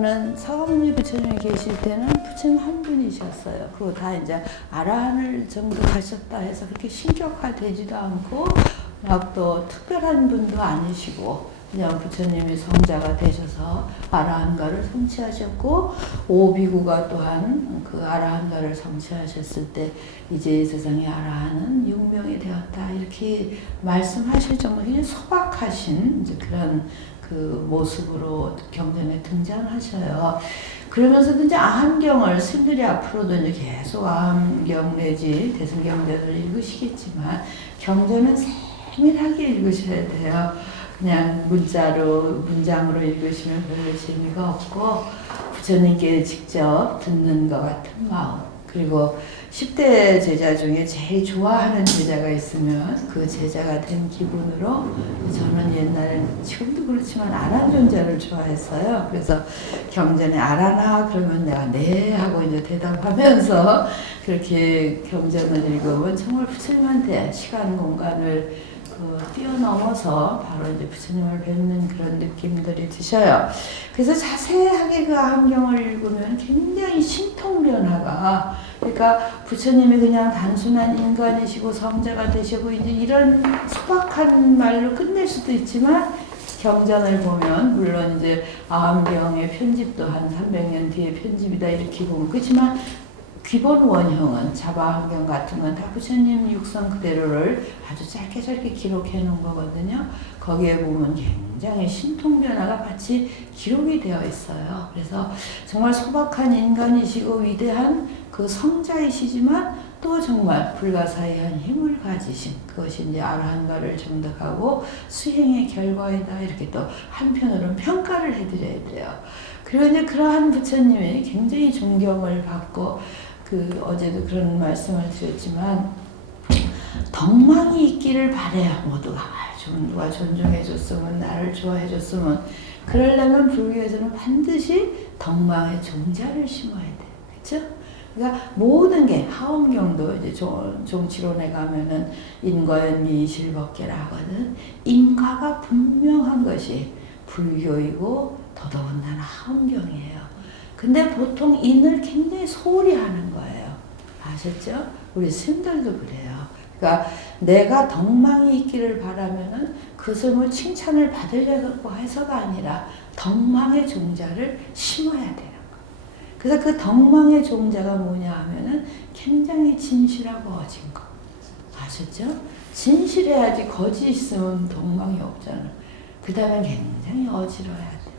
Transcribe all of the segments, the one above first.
저는 서가모니 부처님이 계실 때는 부처님 한 분이셨어요. 그리고 다 이제 아라한을 정도 가셨다 해서 그렇게 신격화되지도 않고 막 또 특별한 분도 아니시고 그냥 부처님이 성자가 되셔서 아라한가를 성취하셨고 오비구가 또한 그 아라한가를 성취하셨을 때 이제 이 세상의 아라한은 6명이 되었다 이렇게 말씀하실 정도로 굉장히 소박하신 이제 그런 그 모습으로 경전에 등장하셔요. 그러면서도 이제 아함경을 스님들이 앞으로도 이제 계속 아함경 내지 대승경전을 읽으시겠지만 경전은 세밀하게 읽으셔야 돼요. 그냥 문장으로 읽으시면 별로 재미가 없고 부처님께 직접 듣는 것 같은 마음. 그리고 10대 제자 중에 제일 좋아하는 제자가 있으면 그 제자가 된 기분으로 저는 옛날에 지금도 그렇지만 아란존자를 좋아했어요. 그래서 경전에 아라나 그러면 내가 네 하고 이제 대답하면서 그렇게 경전을 읽으면 정말 부처님한테 시간 공간을 뛰어넘어서 바로 이제 부처님을 뵙는 그런 느낌들이 드셔요. 그래서 자세하게 그 아함경을 읽으면 굉장히 신통변화가, 그러니까 부처님이 그냥 단순한 인간이시고 성자가 되시고 이제 이런 소박한 말로 끝낼 수도 있지만 경전을 보면 물론 이제 아함경의 편집도 한 300년 뒤에 편집이다 이렇게 보면 그렇지만 기본 원형은 자바함경 같은 건 다 부처님 육성 그대로를 아주 짧게 기록해 놓은 거거든요. 거기에 보면 굉장히 신통변화가 마치 기록이 되어 있어요. 그래서 정말 소박한 인간이시고 위대한 그 성자이시지만 또 정말 불가사의한 힘을 가지신 그것이 이제 아라한가를 정득하고 수행의 결과이다 이렇게 또 한편으로는 평가를 해드려야 돼요. 그리고 이제 그러한 부처님이 굉장히 존경을 받고 어제도 그런 말씀을 드렸지만 덕망이 있기를 바래요. 모두가 누가 존중해줬으면 나를 좋아해줬으면 그러려면 불교에서는 반드시 덕망의 종자를 심어야 돼요. 그렇죠? 그러니까 모든 게 하엄경도 이제 종치론에 가면은 인과연미실법계라 하거든. 인과가 분명한 것이 불교이고 더더군다나 하엄경이에요. 근데 보통 인을 굉장히 소홀히 하는 거예요. 아셨죠? 우리 스님들도 그래요. 그러니까 내가 덕망이 있기를 바라면은 그것을 뭐 칭찬을 받으려고 해서가 아니라 덕망의 종자를 심어야 되는 거예요. 그래서 그 덕망의 종자가 뭐냐 하면은 굉장히 진실하고 어진 거. 아셨죠? 진실해야지 거짓 있으면 덕망이 없잖아. 그 다음에 굉장히 어지러워야 돼요.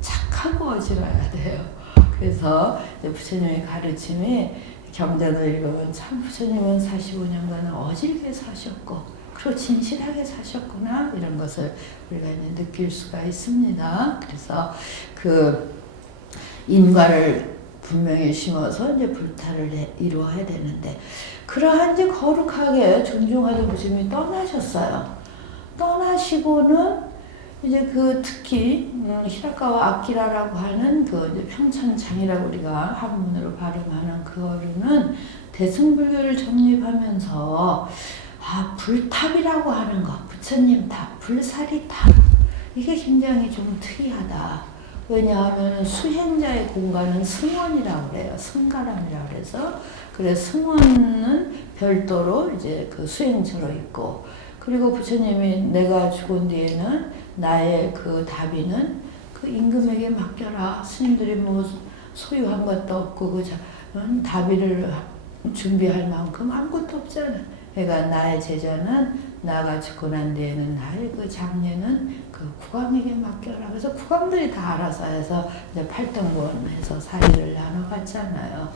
착하고 어지러워야 돼요. 그래서 부처님의 가르침이 경전을 읽으면 참 부처님은 45년간은 어질게 사셨고 그리고 진실하게 사셨구나 이런 것을 우리가 이제 느낄 수가 있습니다. 그래서 그 인과를 분명히 심어서 이제 불타를 이루어야 되는데 그러한 이제 거룩하게 존중하던 부처님이 떠나셨어요. 떠나시고는 이제 특히 히라카와 아키라라고 하는 이제 평천장이라고 우리가 한문으로 발음하는 그 어른은 대승불교를 정립하면서 불탑이라고 하는 것, 부처님 탑, 불사리 탑 이게 굉장히 좀 특이하다. 왜냐하면 수행자의 공간은 승원이라고 그래요. 승가람이라고 그래서 승원은 별도로 이제 수행처로 있고 그리고 부처님이 내가 죽은 뒤에는 나의 다비는 임금에게 맡겨라. 스님들이 뭐 소유한 것도 없고 다비를 준비할 만큼 아무것도 없잖아. 그러니까 나의 제자는 나가 죽고 난 뒤에는 나의 장례는 국왕에게 맡겨라. 그래서 국왕들이 다 알아서 해서 이제 8등분해서 사리를 나눠갔잖아요.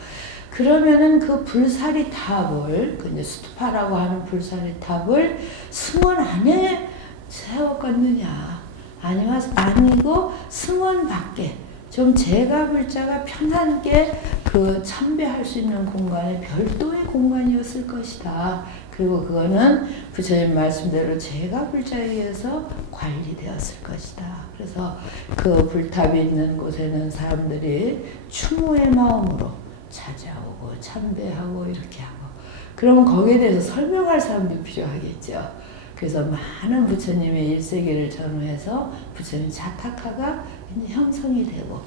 그러면은 불사리 탑을 이제 수투파라고 하는 불사리 탑을 승원 안에 세웠겠느냐? 아니고 승원 밖에 좀 제가불자가 편하게 참배할 수 있는 공간에 별도의 공간이었을 것이다. 그리고 그거는 부처님 말씀대로 제가불자에 의해서 관리되었을 것이다. 그래서 불탑이 있는 곳에는 사람들이 추모의 마음으로 찾아오고 참배하고 이렇게 하고 그러면 거기에 대해서 설명할 사람도 필요하겠죠. 그래서 많은 부처님의 일세계를 전후해서 부처님 자타카가 형성이 되고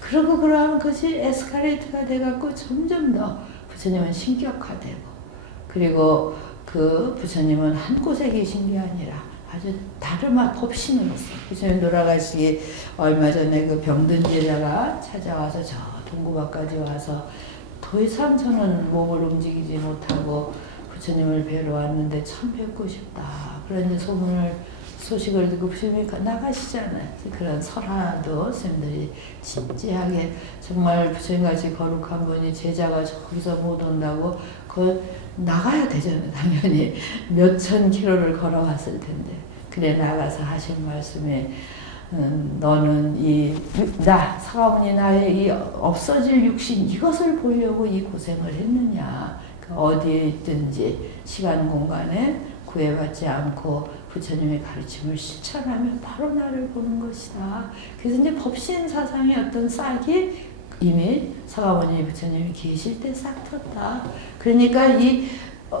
그러고 그러한 것이 에스컬레이트가 돼갖고 점점 더 부처님은 신격화되고, 그리고 그 부처님은 한 곳에 계신 게 아니라 아주 다르마 법신으로서, 부처님 돌아가시기 얼마 전에 그 병든 제자가 찾아와서 저 동구바까지 와서 더 이상 저는 몸을 움직이지 못하고 부처님을 뵈러 왔는데 참 뵙고 싶다. 그런 소식을 듣고 부처님이 나가시잖아요. 그런 설화도 스님들이 진지하게, 정말 부처님같이 거룩한 분이 제자가 저기서 못 온다고 나가야 되잖아요. 당연히 몇천 킬로를 걸어갔을 텐데. 그래 나가서 하신 말씀이 너는 사가모니 나의 이 없어질 육신 이것을 보려고 이 고생을 했느냐. 어디에 있든지 시간 공간에 구애받지 않고 부처님의 가르침을 실천하면 바로 나를 보는 것이다. 그래서 이제 법신 사상의 어떤 싹이 이미 사가모니 부처님이 계실 때 싹 텄다. 그러니까 이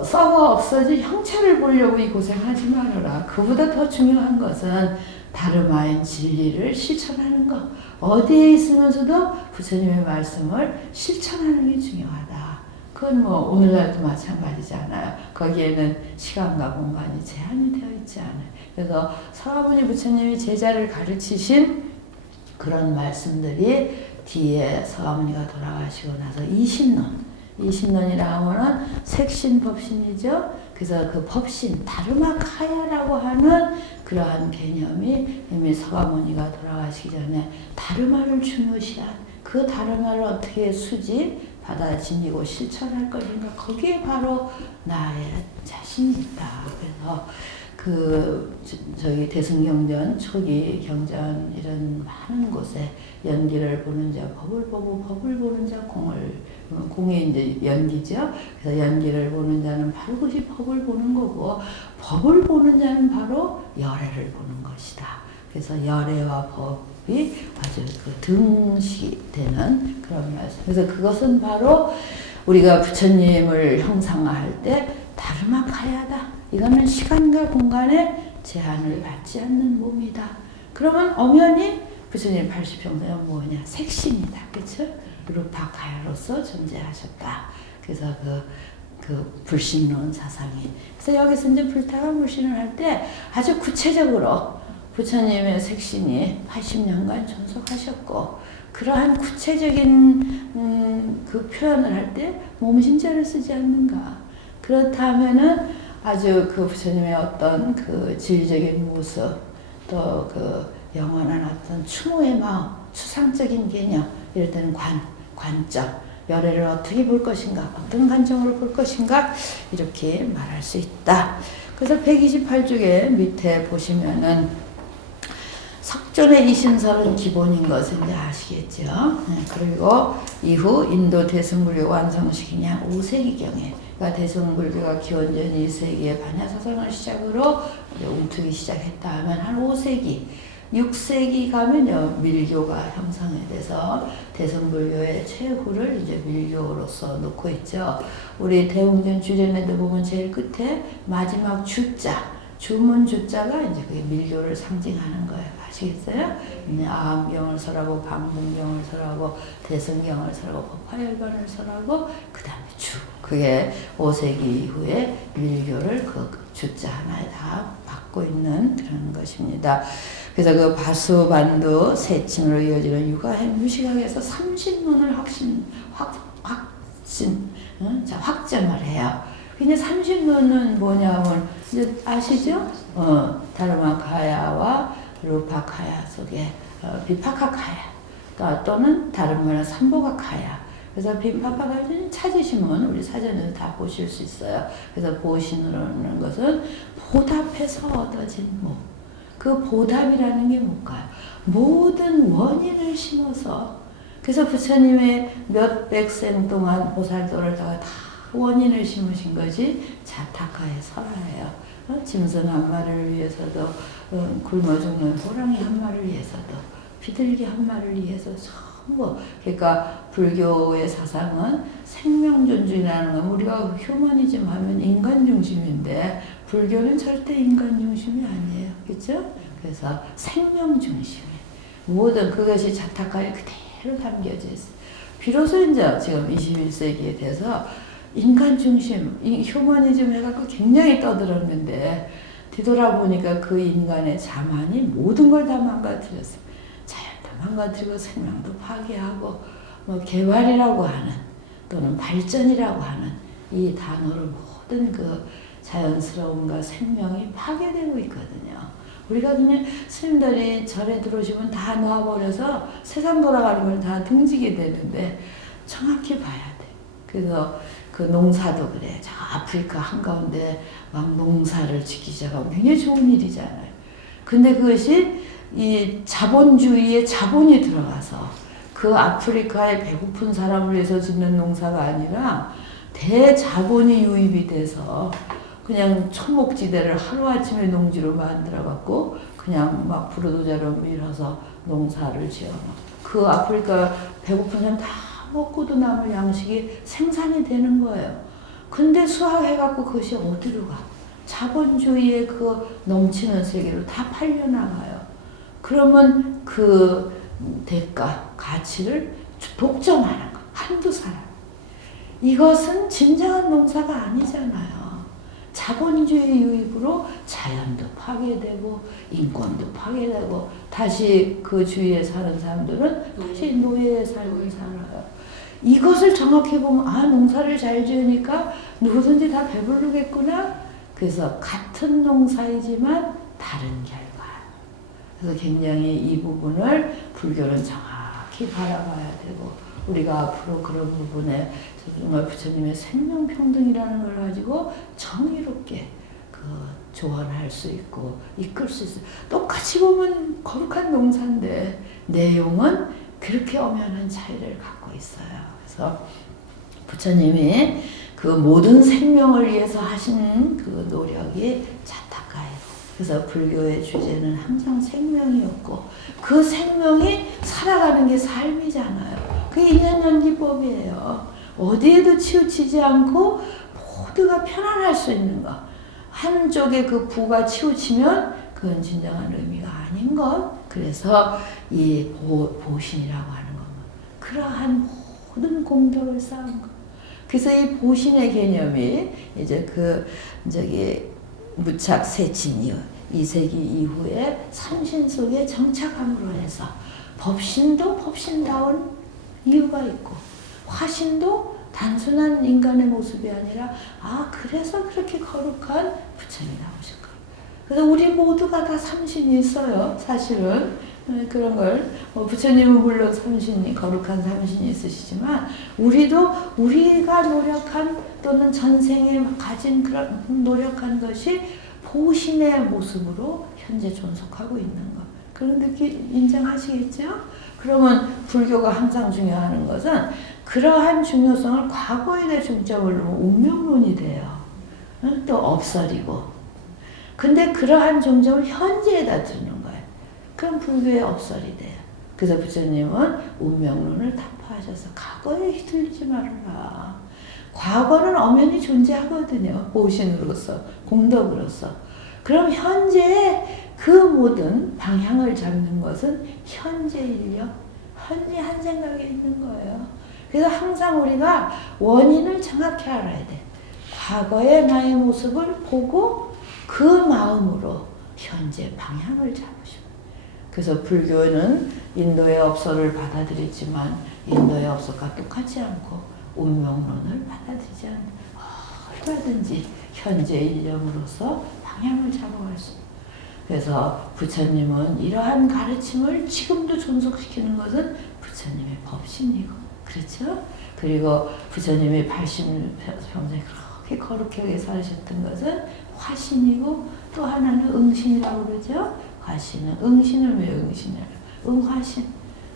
썩어 없어질 형체를 보려고 이 고생하지 말아라. 그보다 더 중요한 것은 다르마인 진리를 실천하는 것. 어디에 있으면서도 부처님의 말씀을 실천하는 게 중요하다. 그건 뭐 오늘날도 마찬가지잖아요. 거기에는 시간과 공간이 제한이 되어 있지 않아요. 그래서 사가모니 부처님이 제자를 가르치신 그런 말씀들이 뒤에 사가모니가 돌아가시고 나서 20논이라 하면은 색신 법신이죠. 그래서 그 법신, 다르마카야라고 하는 그러한 개념이 이미 사가모니가 돌아가시기 전에 다르마를 중요시한 그 다르마를 어떻게 받아 지니고 실천할 것인가, 거기에 바로 나의 자신이 있다. 그래서 저기 대승경전, 초기 경전 이런 많은 곳에 연기를 보는 자 법을 보고, 법을 보는 자 공이 이제 연기죠. 그래서 연기를 보는 자는 바로 그것이 법을 보는 거고, 법을 보는 자는 바로 열애를 보는 것이다. 그래서 열애와 법이 아주 등시되는 그런 말씀. 그래서 그것은 바로 우리가 부처님을 형상화할 때 다르마카야다. 이거는 시간과 공간에 제한을 받지 않는 몸이다. 그러면 엄연히 부처님 80평생은 뭐냐? 색신이다. 그렇죠? 루파카야로서 존재하셨다. 그래서 그 불신론 사상이. 그래서 여기서 이제 불타가 불신을 할 때 아주 구체적으로 부처님의 색신이 80년간 존속하셨고, 그러한 구체적인 그 표현을 할 때 몸신자를 쓰지 않는가. 그렇다면은 아주 그 부처님의 어떤 그 질적인 모습, 또 그 영원한 어떤 추모의 마음, 추상적인 개념, 이럴 때는 관점, 열애를 어떻게 볼 것인가, 어떤 관점으로 볼 것인가, 이렇게 말할 수 있다. 그래서 128쪽에 밑에 보시면은 석존의 이신설은 기본인 것을 이제 아시겠죠. 그리고 이후 인도 대승불교 완성시키냐 5세기경에, 그러니까 대승불교가 기원전 1세기에 반야사상을 시작으로 웅투기 시작했다 하면 한 5세기, 6세기 가면요 밀교가 형성이 돼서 대승불교의 최후를 이제 밀교로서 놓고 있죠. 우리 대웅전 주전에도 보면 제일 끝에 마지막 주자, 주문 주자가 이제 그게 밀교를 상징하는 거예요. 아시겠어요? 아함경을 설하고, 방문경을 설하고, 대승경을 설하고, 법화열반을 설하고, 그 다음에 주. 그게 5세기 이후에 밀교를 그 주자 하나에 다 받고 있는 그런 것입니다. 그래서 그 바수반두 세침으로 이어지는 유가행 유식학에서 30논을 확점을 해요. 근데 30논은 뭐냐면, 이제 아시죠? 다르마카야와 루파카야 속에 비파카카야, 또는 다른 말은 삼보가카야. 그래서 비파카카야는 찾으시면 우리 사전에서 다 보실 수 있어요. 그래서 보신으로는 것은 보답해서 얻어진 목. 그 보답이라는 게 뭘까요? 모든 원인을 심어서, 그래서 부처님의 몇백 생 동안 보살도를 다 원인을 심으신 것이 자타카의 설화예요. 짐승 한 마리를 위해서도, 굶어 죽는 호랑이 한 마리를 위해서도, 비둘기 한 마리를 위해서 전부. 그러니까 불교의 사상은 생명 존중이라는 건, 우리가 휴머니즘 하면 인간 중심인데 불교는 절대 인간 중심이 아니에요. 그렇죠? 그래서 생명 중심이 모든 그것이 자타카에 그대로 그대로 담겨져 있어요. 비로소 이제 지금 21세기에 돼서 인간 중심, 휴머니즘 해갖고 굉장히 떠들었는데 뒤돌아보니까 그 인간의 자만이 모든 걸 다 망가뜨렸어요. 자연도 망가뜨리고 생명도 파괴하고 뭐 개발이라고 하는 또는 발전이라고 하는 이 단어를 모든 그 자연스러움과 생명이 파괴되고 있거든요. 우리가 그냥 스님들이 절에 들어오시면 다 놔버려서 세상 돌아가는 걸 다 등지게 되는데 정확히 봐야 돼. 그래서 그 농사도 그래. 저 아프리카 한가운데 막 농사를 짓기 시작하면 굉장히 좋은 일이잖아요. 근데 그것이 이 자본주의에 자본이 들어가서 그 아프리카의 배고픈 사람을 위해서 짓는 농사가 아니라 대자본이 유입이 돼서 그냥 초목지대를 하루아침에 농지로 만들어갖고 그냥 막 부르도자로 밀어서 농사를 지어놓고 그 아프리카 배고픈 사람 다 먹고도 남을 양식이 생산이 되는 거예요. 근데 수확해갖고 그것이 어디로 가? 자본주의의 그 넘치는 세계로 다 팔려나가요. 그러면 그 대가, 가치를 독점하는 거. 한두 사람. 이것은 진정한 농사가 아니잖아요. 자본주의 유입으로 자연도 파괴되고 인권도 파괴되고 다시 그 주위에 사는 사람들은 다시 노예의 삶을 살아요. 이것을 정확히 보면 아 농사를 잘 지으니까 누구든지 다 배부르겠구나. 그래서 같은 농사이지만 다른 결과. 그래서 굉장히 이 부분을 불교는 정확히 바라봐야 되고 우리가 앞으로 그런 부분에 정말 부처님의 생명평등이라는 걸 가지고 정의롭게 그 조언할 수 있고 이끌 수 있어요. 똑같이 보면 거룩한 농사인데 내용은 그렇게 엄연한 차이를 갖고 있어요. 그래서 부처님이 그 모든 생명을 위해서 하신 그 노력이 자타가예요. 그래서 불교의 주제는 항상 생명이었고 그 생명이 살아가는 게 삶이잖아요. 그게 인연연기법이에요. 어디에도 치우치지 않고 모두가 편안할 수 있는 것. 한쪽에 그 부가 치우치면 그건 진정한 의미가 아닌 것. 그래서 이 보신이라고 하는 건 그러한 모든 공덕을 쌓은 것. 그래서 이 보신의 개념이 이제 무착 세친 이후 2세기 이후에 삼신 속에 정착함으로 해서 법신도 법신다운 이유가 있고 화신도 단순한 인간의 모습이 아니라 아 그래서 그렇게 거룩한 부처님이 나오실 거예요. 그래서 우리 모두가 다 삼신이 있어요. 사실은 그런 걸 부처님은 물론 삼신이 거룩한 삼신이 있으시지만 우리도 우리가 노력한 또는 전생에 가진 그런 노력한 것이 보신의 모습으로 현재 존속하고 있는 것. 그런 느낌 인정하시겠죠? 그러면 불교가 항상 중요한 것은 그러한 중요성을 과거에 대해 중점을 놓으면 운명론이 돼요. 또 업설이고. 근데 그러한 중점을 현재에다 두는 거예요. 그럼 불교의 업설이 돼요. 그래서 부처님은 운명론을 타파하셔서 과거에 휘둘리지 말아라. 과거는 엄연히 존재하거든요. 보신으로서, 공덕으로서. 그럼 현재의 그 모든 방향을 잡는 것은 현재 인력, 현재 한 생각에 있는 거예요. 그래서 항상 우리가 원인을 정확히 알아야 돼. 과거의 나의 모습을 보고 그 마음으로 현재 방향을 잡으시고. 그래서 불교는 인도의 업설을 받아들이지만 인도의 업설과 똑같지 않고 운명론을 받아들이지 않는 얼마든지 현재 일념으로서 방향을 잡아갈 수 있는. 그래서 부처님은 이러한 가르침을 지금도 존속시키는 것은 부처님의 법신이고 그렇죠? 그리고 부처님이 80평생 그렇게 거룩하게 살으셨던 것은 화신이고 또 하나는 응신이라고 그러죠? 화신은 응신을 왜 응신이라고 응화신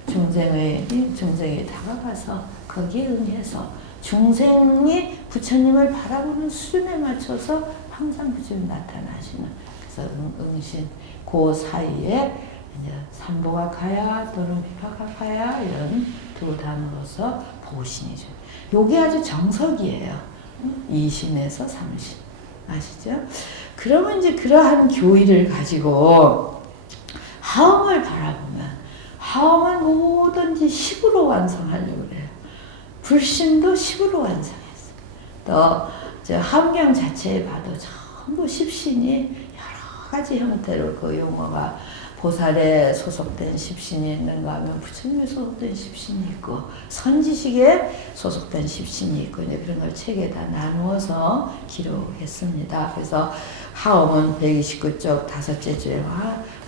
중생에 다가가서 거기에 응해서 중생이 부처님을 바라보는 수준에 맞춰서 항상 부처님 나타나시는 그래서 응신 그 사이에 이제 삼보각하야 또는 비파각하야 이런 두 단어로서 보신이죠. 요게 아주 정석이에요. 이신에서 삼신 아시죠? 그러면 이제 그러한 교의를 가지고 하음을 바라보면 하엄은 뭐든지 10으로 완성하려고 그래요. 불신도 10으로 완성했어요. 또 함경 자체에 봐도 전부 십신이 여러 가지 형태로 그 용어가 보살에 소속된 십신이 있는가 하면 부처님에 소속된 십신이 있고 선지식에 소속된 십신이 있고 이제 그런 걸 책에 다 나누어서 기록했습니다. 그래서 하엄은 129쪽 다섯째 주에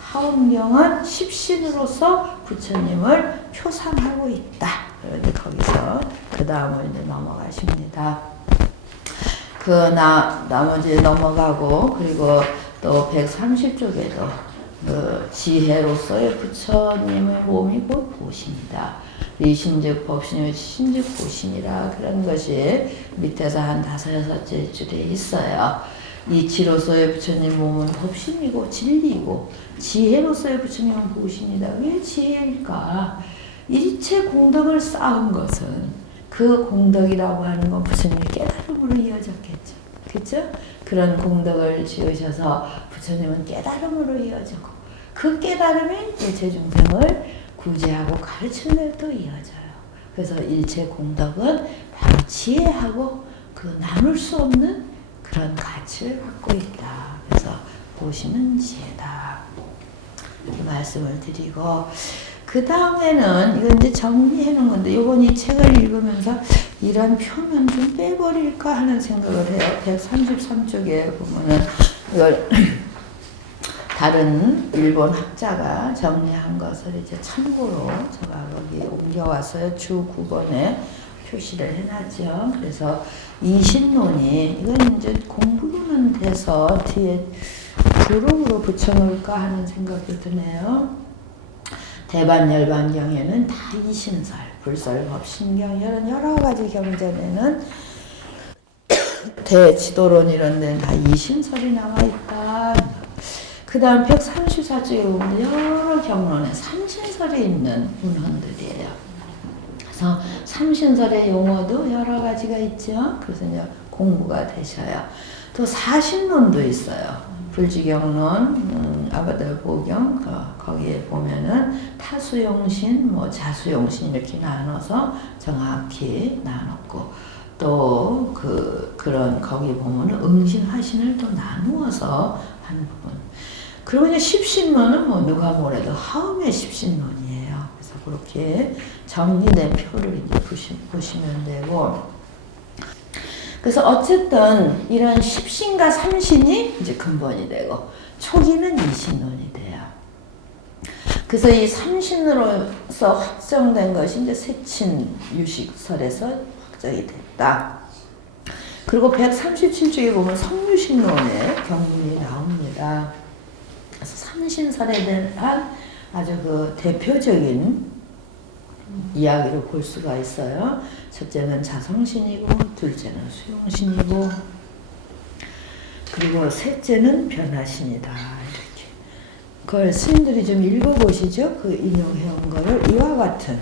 하엄경은 십신으로서 부처님을 표상하고 있다. 그런데 거기서 그 다음을 이제 넘어가십니다. 나머지 넘어가고 그리고 또 130쪽에도 그 지혜로서의 부처님의 몸이 곧 보신이다. 리신즉 법신이며 신즉 보신이라 그런 것이 밑에서 한 5-6째 줄에 있어요. 이치로서의 부처님 몸은 법신이고 진리이고 지혜로서의 부처님은 보신이다. 왜 지혜일까? 일체 공덕을 쌓은 것은 그 공덕이라고 하는 건 부처님의 깨달음으로 이어졌겠죠. 그렇죠? 그런 공덕을 지으셔서 부처님은 깨달음으로 이어지고 그 깨달음이 제중생을 구제하고 가르치는 데 또 이어져요. 그래서 일체 공덕은 바로 지혜하고 그 나눌 수 없는 그런 가치를 갖고 있다. 그래서 보시는 지혜다. 이렇게 말씀을 드리고 그 다음에는 이건 이제 정리해 놓은 건데 이번 이 책을 읽으면서 이런 표면 좀 빼버릴까 하는 생각을 해요. 133쪽에 보면은 이걸 다른 일본 학자가 정리한 것을 이제 참고로 제가 여기 옮겨와서 주 9번에 표시를 해놨죠. 그래서 이신론이 이건 이제 공부로는 돼서 뒤에 부록으로 붙여놓을까 하는 생각도 드네요. 대반열반경에는 다 이신설, 불설법신경 이런 여러 가지 경전에는 대지도론 이런 데는 다 이신설이 나와있다. 그 다음 134쪽에 보면 여러 경론에 삼신설이 있는 문헌들이에요. 그래서 삼신설의 용어도 여러 가지가 있죠. 그래서 이제 공부가 되셔요. 또 사신론도 있어요. 불지경론, 아바달보경 거기에 보면은 타수용신, 자수용신 이렇게 나눠서 정확히 나눴고 또 그런 거기 보면은 응신화신을 또 나누어서 한 부분. 그리고 이제 십신론은 누가 뭐래도 하음의 십신론이에요. 그래서 그렇게 정리된 표를 이제 보시면 되고. 그래서 어쨌든 이런 십신과 삼신이 이제 근본이 되고 초기는 이신론이 돼요. 그래서 이 삼신으로서 확정된 것이 이제 세친 유식설에서 확정이 됐다. 그리고 137쪽에 보면 성유신론의 경문이 나옵니다. 그래서 삼신설에 대한 아주 그 대표적인 이야기를 볼 수가 있어요. 첫째는 자성신이고, 둘째는 수용신이고, 그리고 셋째는 변화신이다. 이렇게. 그걸 스님들이 좀 읽어보시죠. 그 인용해온 거를 이와 같은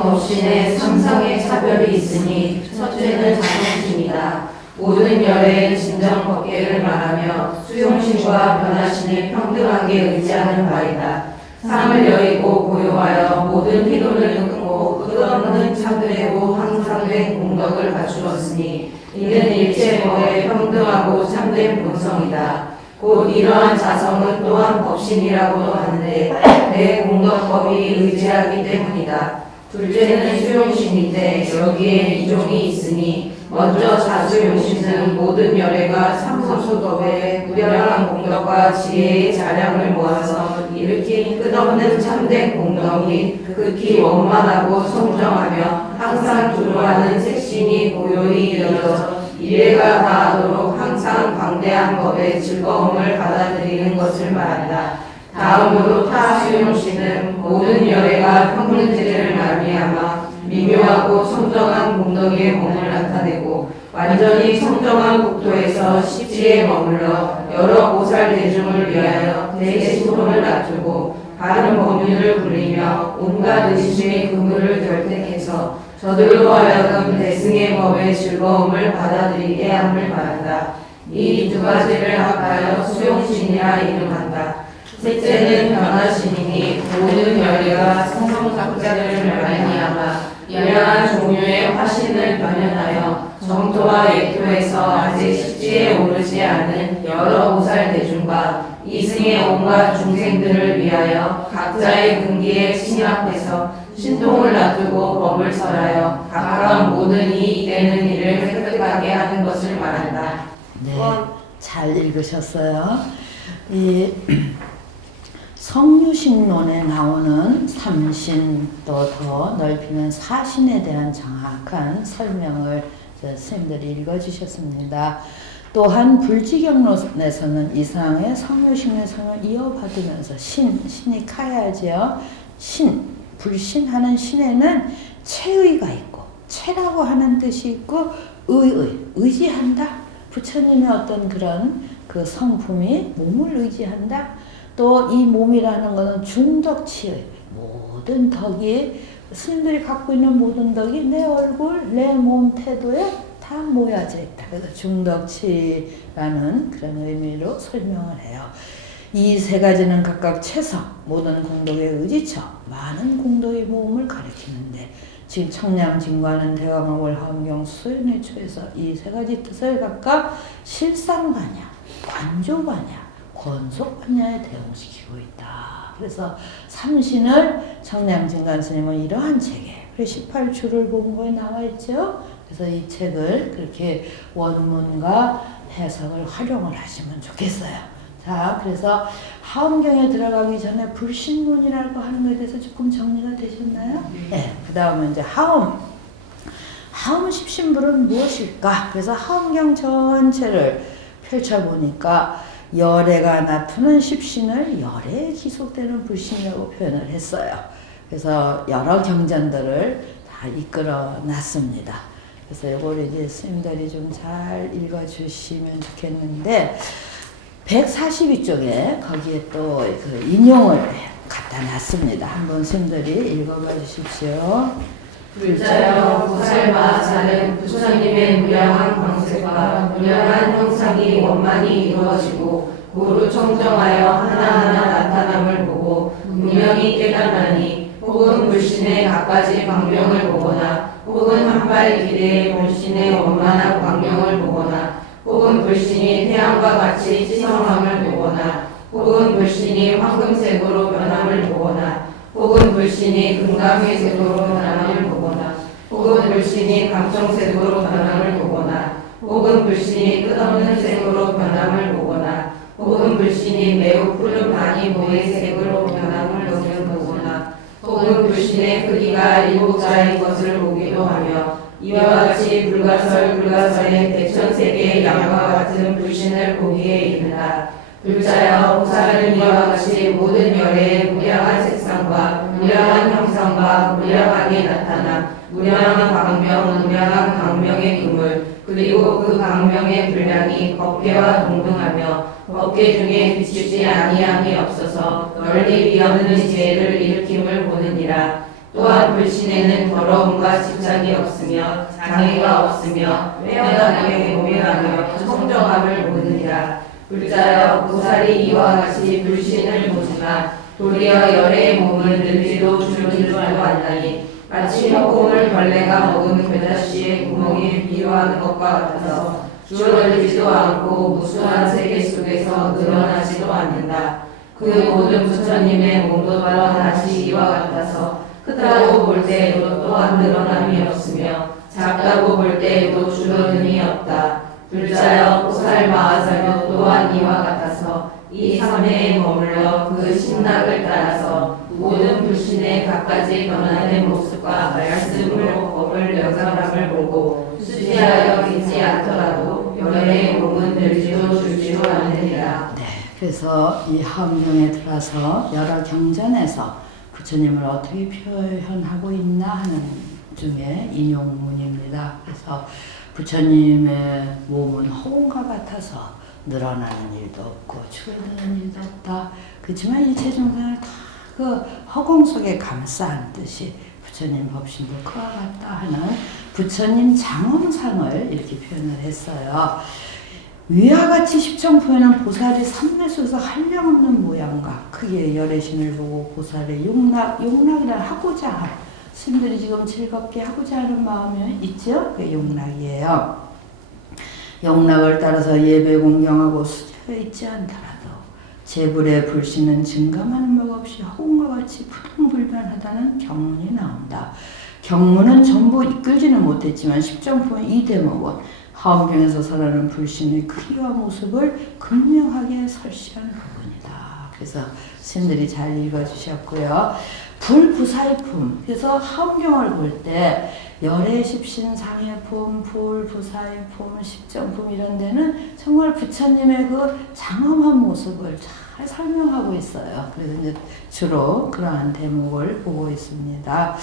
법신의 삼성의 차별이 있으니 첫째는 자성신이다. 모든 열의 진정 법계를 말하며 수용신과 변화신이 평등하게 의지하는 바이다. 상을 여의고 고요하여 모든 희돈을 끊고 끝없는 참되고 항상된 공덕을 갖추었으니 이는 일체 법의 평등하고 참된 본성이다. 곧 이러한 자성은 또한 법신이라고도 하는데 내 공덕법이 의지하기 때문이다. 둘째는 수용신인데 여기에 이종이 있으니 먼저 자수용신은 모든 열애가 삼성수법의 무량한 공덕과 지혜의 자량을 모아서 일으킨 끝없는 참된 공덕이 극히 원만하고 성정하며 항상 두루하는 색신이 고요히 이어져 이래가 다하도록 항상 광대한 법의 즐거움을 받아들이는 것을 말한다. 다음으로 타수용신은 모든 열애가 평등제를 말미암아 미묘하고 청정한 공덕의 몸을 나타내고 완전히 청정한 국토에서 십지에 머물러 여러 보살 대중을 위하여 대시통을 낮추고 바른 법륜을 굴리며 온갖 의심의 근무를 결택해서 저들로 하여금 대승의 법의 즐거움을 받아들이게 함을 바란다. 이 두 가지를 합하여 수용신이라 이름한다. 셋째는 변화신이니 모든 열애가 성성작자를 말미암아 다양한 종류의 화신을 변현하여 정토와 예토에서 아직 십지에 오르지 않은 여러 보살 대중과 이승의 온갖 중생들을 위하여 각자의 근기에 침략해서 신통을 놔두고 법을 설하여 각각 모든 이익 되는 일을 획득하게 하는 것을 말한다. 네, 잘 읽으셨어요. 이 성유식론에 나오는 삼신 또 더 넓히는 사신에 대한 정확한 설명을 스님들이 읽어주셨습니다. 또한 불지경론에서는 이상의 성유식론의 설명을 이어받으면서 신이 카야지요. 불신하는 신에는 체의가 있고 체라고 하는 뜻이 있고 의지한다. 부처님의 어떤 그런 그 성품이 몸을 의지한다. 또 이 몸이라는 것은 중덕치의 모든 덕이 스님들이 갖고 있는 모든 덕이 내 얼굴, 내 몸 태도에 다 모여져 있다. 그래서 중덕치라는 그런 의미로 설명을 해요. 이 세 가지는 각각 최성, 모든 공덕의 의지처, 많은 공덕의 모음을 가리키는데 지금 청량진과는 대왕을 화엄경 수연의 초에서 이 세 가지 뜻을 각각 실상반야, 관조반야, 권속반야에 대응시키고 있다. 그래서 삼신을 청량진관 스님은 이러한 책에 18주를 본 거에 나와 있죠. 그래서 이 책을 그렇게 원문과 해석을 활용을 하시면 좋겠어요. 자, 그래서 하엄경에 들어가기 전에 불신론이라고 하는 것에 대해서 조금 정리가 되셨나요? 네. 그 다음에 이제 하엄 십신불은 무엇일까? 그래서 하엄경 전체를 펼쳐보니까 열애가 나타나는 십신을 열애에 기속되는 불신이라고 표현을 했어요. 그래서 여러 경전들을 다 이끌어 놨습니다. 그래서 이걸 이제 스님들이 좀 잘 읽어주시면 좋겠는데 142쪽에 거기에 또 그 인용을 갖다 놨습니다. 한번 스님들이 읽어봐 주십시오. 불자여 보살마하사는 부처님의 무량한 광색과 무량한 형상이 원만히 이루어지고 고루 청정하여 하나하나 나타남을 보고 분명히 깨달나니 혹은 불신의 갖가지 광명을 보거나 혹은 한발 길이의 불신의 원만한 광명을 보거나 혹은 불신이 태양과 같이 찌성함을 보거나 혹은 불신이 황금색으로 변함을 보거나 혹은 불신이 금강회색으로 변함을 보거나 혹은 불신이 감청색으로 변함을 보거나 혹은 불신이 끝없는 색으로 변함을 보거나 혹은 불신이 매우 푸른 바니 모의 색으로 변함을 보거나 혹은 불신의 크기가 7자인 것을 보기도 하며 이와 같이 불가설의 대천세계의 양과 같은 불신을 보기에 이른다. 불자여 보살은 이와 같이 모든 열애의 무량한 색상과 무량한 형상과 무량하게 나타나 무량한 광명의 그물 그리고 그 광명의 분량이 법계와 동등하며 법계 중에 비추지 아니함이 없어서 널리 비없는 지혜를 일으킴을 보느니라. 또한 불신에는 더러움과 집착이 없으며 장애가 없으며 빼어나게 모면하며 청정함을 보느니라. 불자여 보살이 이와 같이 불신을 보지만 도리어 열애의 몸을 늘지도 줄지도 않나니 마치 혀공을 벌레가 먹은 겨자씨의 구멍이 비유하는 것과 같아서 줄어들지도 않고 무수한 세계 속에서 늘어나지도 않는다. 그 모든 부처님의 몸도 바로 하나씩 이와 같아서 크다고 볼 때에도 또한 늘어남이 없으며 작다고 볼 때에도 줄어듦이 없다. 불자여 보살마하사도 또한 이와 같아서 이 삼회에 머물러 그 신락을 따라서 모든 불신의 갖가지 변화된 모습과 말씀으로 법을 명상함을 보고 수지하여 있지 않더라도 열애의 몸은 늘지도 줄지도 않느니라. 네, 그래서 이 하엄경에 들어서 여러 경전에서 부처님을 어떻게 표현하고 있나 하는 중에 인용문입니다. 그래서 부처님의 몸은 허공과 같아서 늘어나는 일도 없고 줄어드는 일도 없다. 그렇지만 일체众生을 다 그 허공 속에 감싸 듯이 부처님 법신도 그와 같다 하는 부처님 장엄상을 이렇게 표현을 했어요. 위와 같이 십정포에는 보살이 삼매수에서 한량없는 모양과 크기의 열의 신을 보고 보살의 용락이라 하고자 할 스님들이 지금 즐겁게 하고자 하는 마음이 있죠? 그게 용락이에요. 용락을 따라서 예배 공경하고 수제에 있지 않더라도 제불의 불신은 증감하는 법 없이 허공과 같이 부동불변하다는 경문이 나온다. 경문은 전부 이끌지는 못했지만 십정포의 이 대목은 하엄경에서 설하는 불신의 크기와 모습을 극명하게 설시하는 부분이다. 그래서 스님들이 잘 읽어주셨고요. 불부사의품, 그래서 하엄경을 볼 때 열의 십신 상해품, 불부사의품, 십정품 이런 데는 정말 부처님의 그 장엄한 모습을 잘 설명하고 있어요. 그래서 이제 주로 그러한 대목을 보고 있습니다.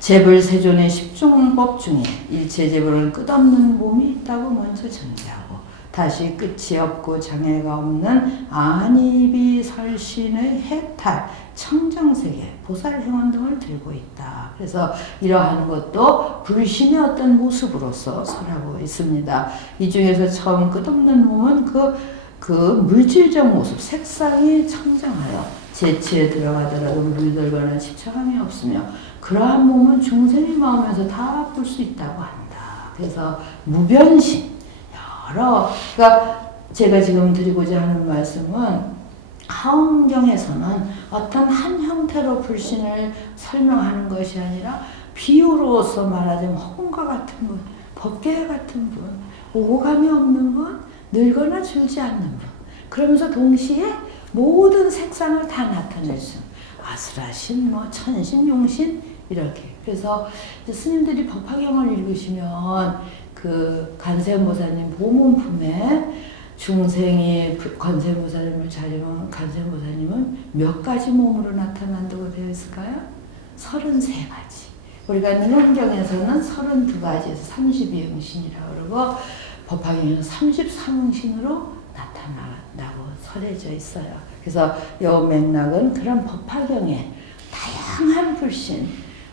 제불세존의 십종법 중에 일체제불은 끝없는 몸이 있다고 먼저 전제하고 다시 끝이 없고 장애가 없는 안이비설신의 해탈, 청정세계, 보살행원 등을 들고 있다. 그래서 이러한 것도 불신의 어떤 모습으로서 설하고 있습니다. 이 중에서 처음 끝없는 몸은 그 물질적 모습, 색상이 청정하여 재치에 들어가더라도 물들거나 집착함이 없으며 그러한 몸은 중생의 마음에서 다 볼 수 있다고 한다. 그래서 무변신, 그러니까 제가 지금 드리고자 하는 말씀은 하엄경에서는 어떤 한 형태로 불신을 설명하는 것이 아니라 비유로서 말하자면 허공과 같은 분, 법계 같은 분, 오감이 없는 분, 늙거나 줄지 않는 분. 그러면서 동시에 모든 색상을 다 나타낼 수 있는 아수라신, 천신, 용신 이렇게. 그래서 스님들이 법화경을 읽으시면 그 관세음보살님 보문품에 중생이 관세음보살님을 차리면 관세음보살님은 몇 가지 몸으로 나타난다고 되어 있을까요? 33가지. 우리가 능엄경에서는 32가지에서 32응신이라고 그러고 법화경에는 33응신으로 나타난다고 설해져 있어요. 그래서 이 맥락은 그런 법화경에 다양한 불신,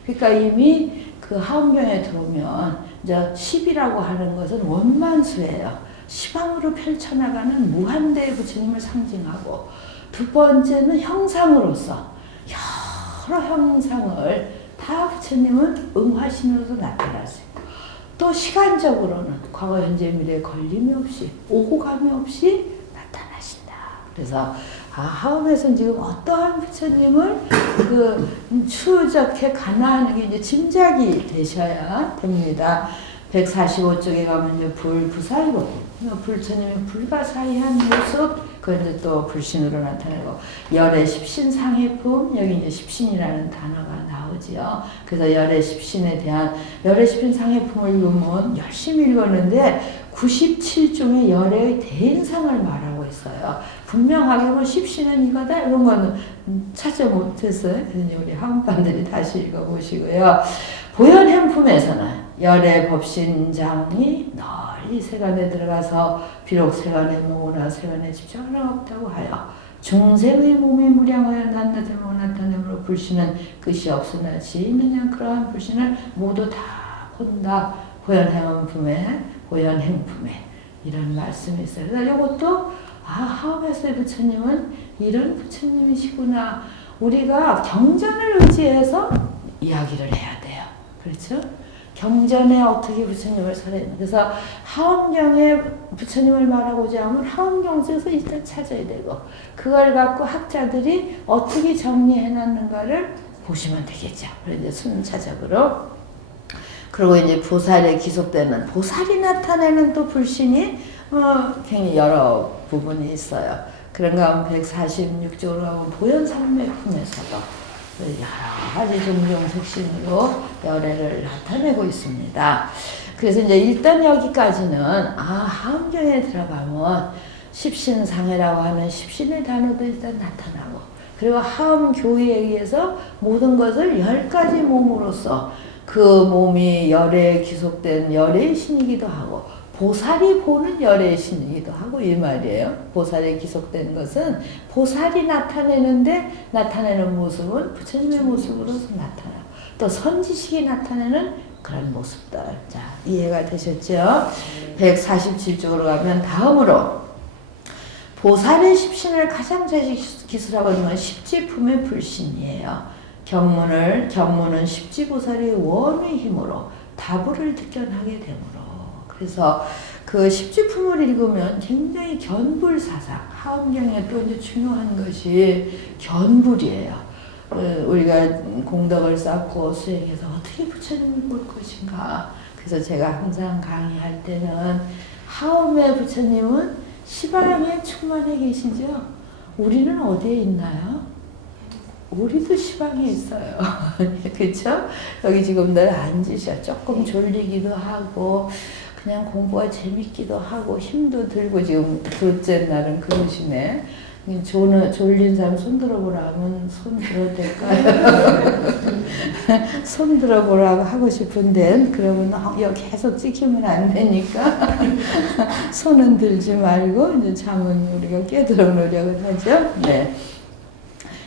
그러니까 이미 그 하엄경에 들어오면 이제 10이라고 하는 것은 원만수예요. 시방으로 펼쳐나가는 무한대의 부처님을 상징하고, 두 번째는 형상으로서 여러 형상을 다 부처님은 응화신으로서 나타날 수 있고, 또 시간적으로는 과거, 현재, 미래 걸림이 없이 오고 감이 없이 나타나신다. 그래서 하엄에서는 지금 어떠한 부처님을 추적해 가나하는 게 이제 짐작이 되셔야 됩니다. 145쪽에 가면 이제 불부사이고, 불처님의 불가사의한 모습, 그건 이제 또 불신으로 나타내고, 열의 십신 상해품, 여기 이제 십신이라는 단어가 나오지요. 그래서 열의 십신에 대한, 열의 십신 상해품을 읽으면 열심히 읽었는데, 97종의 열의 대인상을 말하고 있어요. 분명하게 뭐 십신은 이거다 이런 거는 찾지 못했어요. 그래서 우리 하음반들이 다시 읽어보시고요. 보현행품에서는 열의 법신장이 널리 세간에 들어가서 비록 세간의 모나 세간에 집착은 없다고 하여 중생의 몸이 무량하여 난다되고 나타내므로 불신은 끝이 없으나 지있는 양 그러한 불신을 모두 다 본다. 보현행품에 보현행품에 이런 말씀이 있어요. 그래서 이것도 하엄에서의 부처님은 이런 부처님이시구나. 우리가 경전을 의지해서 이야기를 해야 돼요. 그렇죠? 경전에 어떻게 부처님을 설했나. 그래서 하엄경에 부처님을 말하고자 하면 하엄경에서 일단 찾아야 되고, 그걸 갖고 학자들이 어떻게 정리해놨는가를 보시면 되겠죠. 그래서 이제 순차적으로. 그리고 이제 보살에 기속되는, 보살이 나타내는 또 불신이 굉장히 여러 부분이 있어요. 그런 가운데 146쪽으로 가면 보현산매품에서도 여러 가지 종종 색신으로 열애를 나타내고 있습니다. 그래서 이제 일단 여기까지는 하엄경에 들어가면 십신상해라고 하는 십신의 단어도 일단 나타나고, 그리고 하엄교의에 의해서 모든 것을 10가지 몸으로서 그 몸이 열애에 기속된 열애의 신이기도 하고, 보살이 보는 열애의 신이기도 하고 이 말이에요. 보살에 기속된 것은 보살이 나타내는 모습은 부처님의 모습으로서 나타나고, 또 선지식이 나타내는 그런 모습들. 자, 이해가 되셨죠? 147쪽으로 가면 다음으로 보살의 십신을 가장 잘 기술하고 있는 건 십지품의 불신이에요. 경문은 십지보살의 원의 힘으로 다부를 득견하게 되므로. 그래서 그 십지품을 읽으면 굉장히 견불사상, 하엄경에 또 이제 중요한 것이 견불이에요. 우리가 공덕을 쌓고 수행해서 어떻게 부처님을 볼 것인가. 그래서 제가 항상 강의할 때는 하엄의 부처님은 시방에 충만해 계시죠? 우리는 어디에 있나요? 우리도 시방에 있어요. 그렇죠? 여기 지금 늘 앉으셔. 조금 졸리기도 하고 그냥 공부가 재밌기도 하고 힘도 들고 지금 둘째 날은 그러시네. 졸린 사람 손 들어보라 하면 손 들어도 될까요? 손 들어보라고 하고 싶은데 그러면 여기 계속 찍히면 안 되니까 손은 들지 말고 이제 잠은 우리가 깨도록 노력을 하죠. 네.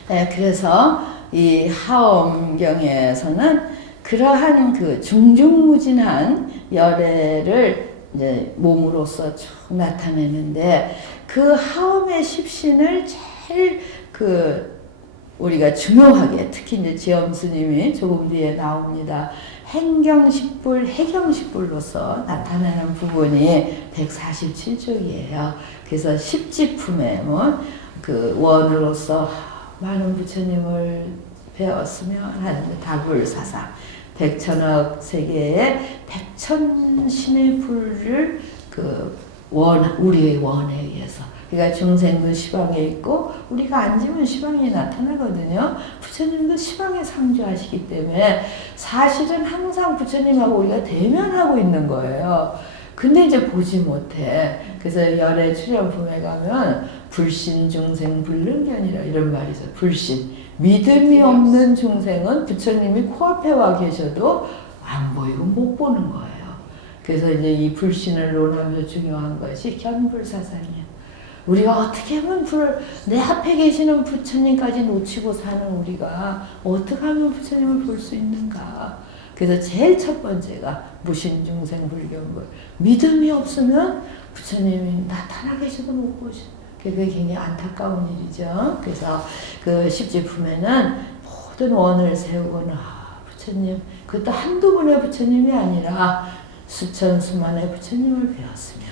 네, 그래서 이 하엄경에서는 그러한 그 중중무진한 열애를 이제 몸으로서 쭉 나타내는데 그 하엄의 십신을 제일 우리가 중요하게 특히 이제 지엄스님이 조금 뒤에 나옵니다. 행경십불, 해경십불로서 나타나는 부분이 147쪽이에요. 그래서 십지품에 그 원으로서 많은 부처님을 배웠으면 하는 다불사상, 백천억 세계의 백천신의 불을 우리의 원에 의해서. 그러니까 중생도 시방에 있고 우리가 앉으면 시방이 나타나거든요. 부처님도 시방에 상주하시기 때문에 사실은 항상 부처님하고 우리가 대면하고 있는 거예요. 근데 이제 보지 못해. 그래서 열애 출연품에 가면 불신 중생 불능견이라 이런 말이 있어요. 불신. 믿음이 없는 중생은 부처님이 코앞에 와 계셔도 안 보이고 못 보는 거예요. 그래서 이제 이 불신을 논하면서 중요한 것이 견불사상이에요. 우리가 어떻게 하면 내 앞에 계시는 부처님까지 놓치고 사는 우리가 어떻게 하면 부처님을 볼 수 있는가. 그래서 제일 첫 번째가 무신중생 불견불. 믿음이 없으면 부처님이 나타나 계셔도 못 보셔. 그게 굉장히 안타까운 일이죠. 그래서 그 십지품에는 모든 원을 세우고는 부처님, 그것도 한두 분의 부처님이 아니라 수천 수만의 부처님을 배웠으면.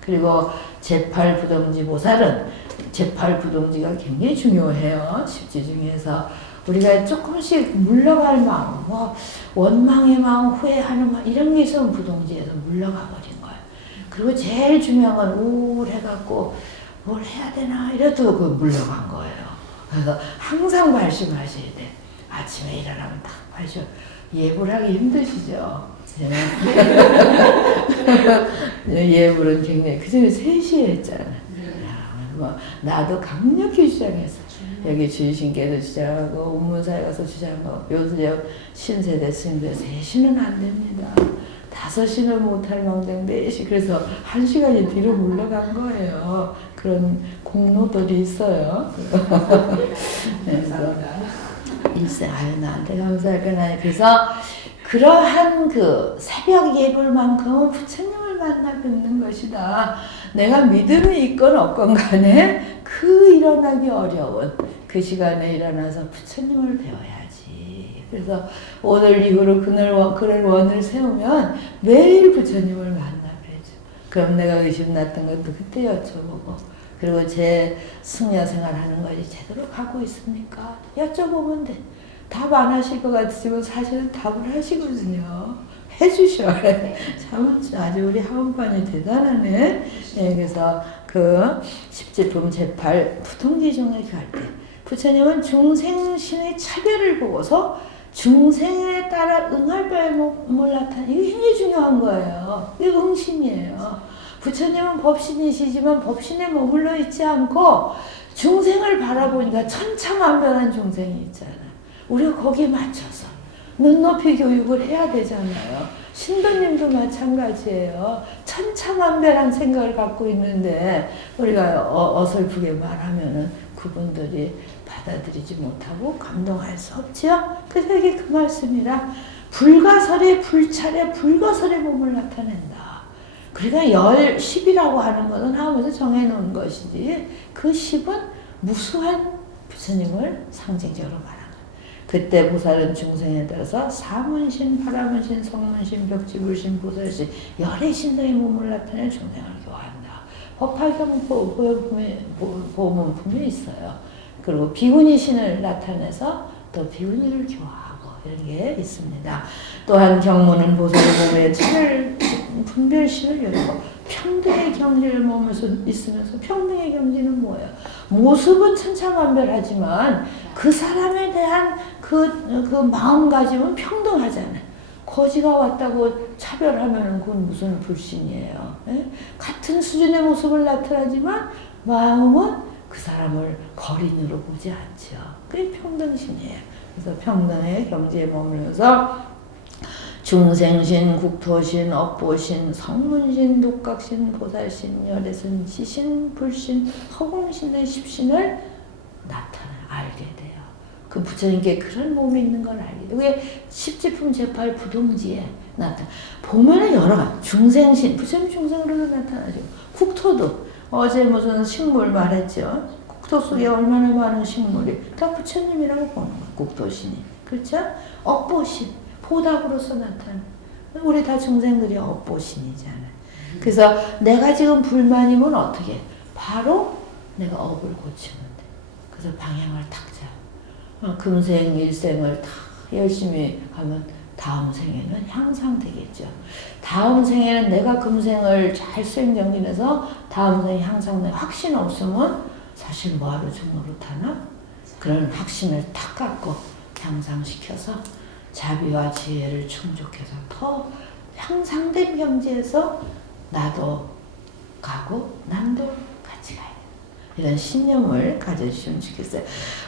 그리고 제8부동지 보살은 제8부동지가 굉장히 중요해요. 십지 중에서 우리가 조금씩 물러갈 마음, 원망의 마음, 후회하는 마음 이런 게 있으면 부동지에서 물러가 버린 거예요. 그리고 제일 중요한 건 우울해갖고 뭘 해야 되나 이래도 그 물러간 거예요. 그래서 항상 말씀하셔야 돼. 아침에 일어나면 딱 말씀. 예불 하기 힘드시죠? 예불은 굉장히 그전에 3시에 했잖아요. 나도 강력히 주장했어. 여기 주의신께도 주장하고 운문사에 가서 주장하고 요새 신세대 스님들 3시는 안 됩니다. 5시는 못할 망정 4시. 그래서 1시간이 뒤로 물러간 거예요. 그런 공로들이 있어요. 일생 나한테 감사하구나. 그래서 그러한 그 새벽 예불만큼은 부처님을 만나 뵙는 것이다. 내가 믿음이 있건 없건 간에 그 일어나기 어려운 그 시간에 일어나서 부처님을 배워야지. 그래서 오늘 이후로 그럴 원을 세우면 매일 부처님을 만나 뵈죠. 그럼 내가 의심 났던 것도 그때 여쭤보고, 그리고 제 승려 생활하는 것이 제대로 가고 있습니까? 여쭤보면 돼. 답 안 하실 것 같으시면 사실은 답을 하시거든요. 해주셔야 해. 참 아주 우리 하원반이 대단하네. 네, 그래서 그 십지품 제8 부통지 중에 갈 때 부처님은 중생신의 차별을 보고서 중생에 따라 응할 바를 나타내는 이게 굉장히 중요한 거예요. 이게 응신이에요. 부처님은 법신이시지만 법신에 머물러 있지 않고 중생을 바라보니까 천차만별한 중생이 있잖아요. 우리가 거기에 맞춰서 눈높이 교육을 해야 되잖아요. 신도님도 마찬가지예요. 천차만별한 생각을 갖고 있는데 우리가 어설프게 말하면은 그분들이 받아들이지 못하고 감동할 수 없지요. 그래서 이게 그 말씀이라 불가설에 불찰에 불거설의 몸을 나타낸다. 그러니까 10이라고 하는 것은 하면서 정해놓은 것이지 그 10은 무수한 부처님을 상징적으로 말하는 그때 보살은 중생에 따라서 사문신, 파라문신, 성문신, 벽지불신, 보살신 열의 신들의 몸을 나타내 중생을 교화한다. 법화경 보문품이 있어요. 그리고 비구니 신을 나타내서 또 비구니를 교화하고 이런 게 있습니다. 또한 경문은 보살의 몸에 차별 분별심을 열고 평등의 경지를 머물면서 있으면서 평등의 경지는 뭐예요? 모습은 천차만별하지만 그 사람에 대한 그 마음가짐은 평등하잖아요. 거지가 왔다고 차별하면 그건 무슨 불신이에요. 예? 같은 수준의 모습을 나타나지만 마음은 그 사람을 거린으로 보지 않죠. 그게 평등심이에요. 그래서 평등의 경지에 머물면서 중생신, 국토신, 업보신, 성문신, 독각신, 보살신, 열애신, 지신, 불신, 허공신 등 10신을 알게 돼요. 그 부처님께 그런 몸이 있는 걸 알게 돼요. 왜 십지품 제팔 부동지에 나타나. 보면은 여러 가지 중생신, 부처님 중생으로도 나타나죠. 국토도 어제 무슨 식물 말했죠. 국토 속에 얼마나 많은 식물이 다 부처님이라고 보는 거예요. 국토신이. 그렇죠? 업보신. 보답으로서 나타나. 우리 다 중생들이 업보신이잖아요. 그래서 내가 지금 불만이면 어떻게? 바로 내가 업을 고치면 돼. 그래서 방향을 탁 잡아. 금생, 일생을 다 열심히 하면 다음 생에는 향상되겠죠. 다음 생에는 내가 금생을 잘 수행정진해서 다음 생에 향상된 확신 없으면 사실 뭐하러 중노릇하나? 그런 확신을 탁 갖고 향상시켜서 자비와 지혜를 충족해서 더 향상된 경지에서 나도 가고 남도 같이 가야 돼. 이런 신념을 가져주시면 좋겠어요.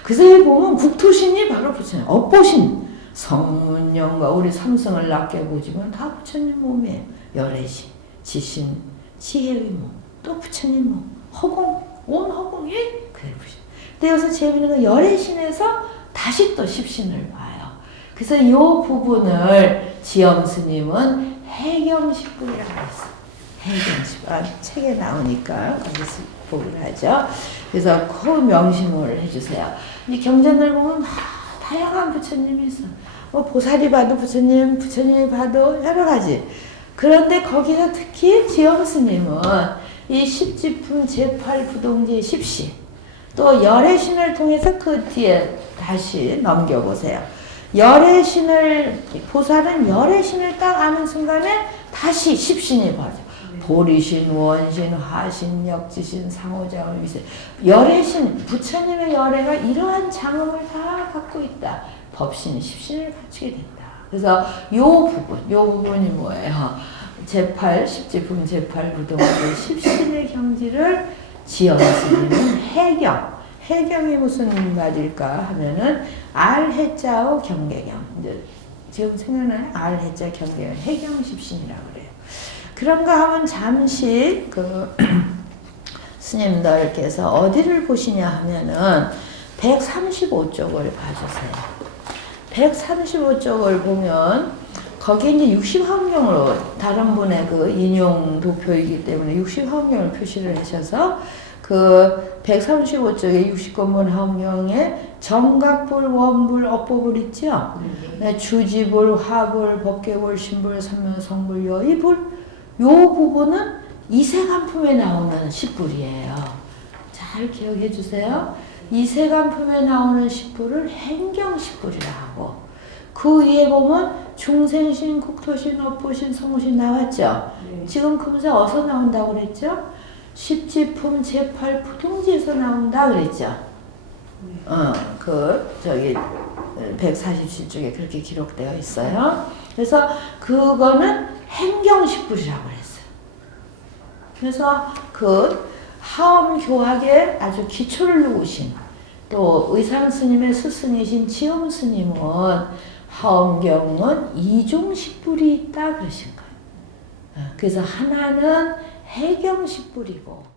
그래서 여기 보면 국토신이 바로 부처님, 업보신, 성문영과 우리 삼성을 낮게 보지만 다 부처님 몸이에요. 열애신, 지신, 지혜의 몸, 또 부처님 몸, 허공, 온 허공이 그대로 부처님. 근데 여기서 재미있는 건 열애신에서 다시 또 십신을 봐요. 그래서 이 부분을 지엄 스님은 해경식불이라고 했어요. 해경식불. 책에 나오니까 거기서 보긴 하죠. 그래서 그 명심을 해주세요. 이 경전을 보면 다양한 부처님이 있어. 뭐 보살이 봐도 부처님, 부처님이 봐도 여러 가지. 그런데 거기서 특히 지엄 스님은 이 십지품 제8 부동지 십시 또 열의 신을 통해서 그 뒤에 다시 넘겨보세요. 열의 신을, 보살은 열의 신을 딱 아는 순간에 다시 십신이 봐져. 보리신, 원신, 화신, 역지신, 상호장을 위세. 열의 신, 부처님의 열애가 이러한 장엄을 다 갖고 있다. 법신, 십신을 갖추게 된다. 그래서 요 부분이 뭐예요? 제8, 십지품 제8 부동지 십신의 경지를 지어쓰는 해경. 해경이 무슨 말일까 하면은 알해자오 경계경. 이제 지금 생각나는 알해자 경계경 해경십신이라고 그래요. 그런가 하면 잠시 그 스님들께서 어디를 보시냐 하면은 135쪽을 봐주세요. 135쪽을 보면 거기에 이제 60화경으로 다른 분의 그 인용 도표이기 때문에 60화경을 표시를 하셔서 그 135쪽에 60권분 화경에 정각불, 원불, 업보불 있죠? 네, 주지불, 화불, 법계불, 신불, 삼명성불, 여의불 요 부분은 이세간품에 나오는 십불이에요. 잘 기억해 주세요. 이세간품에 나오는 십불을 행경십불이라 하고 그 위에 보면 중생신, 국토신, 업보신, 성신 나왔죠? 네. 지금 금세 어디서 나온다고 그랬죠? 십지품 제8 부동지에서 나온다 그랬죠? 저기 147쪽에 그렇게 기록되어 있어요. 그래서 그거는 행경십불이라고 했어요. 그래서 그 하엄교학에 아주 기초를 놓으신 또 의상스님의 스승이신 지엄 스님은 하엄경은 이종십불이 있다 그러신 거예요. 그래서 하나는 해경십불이고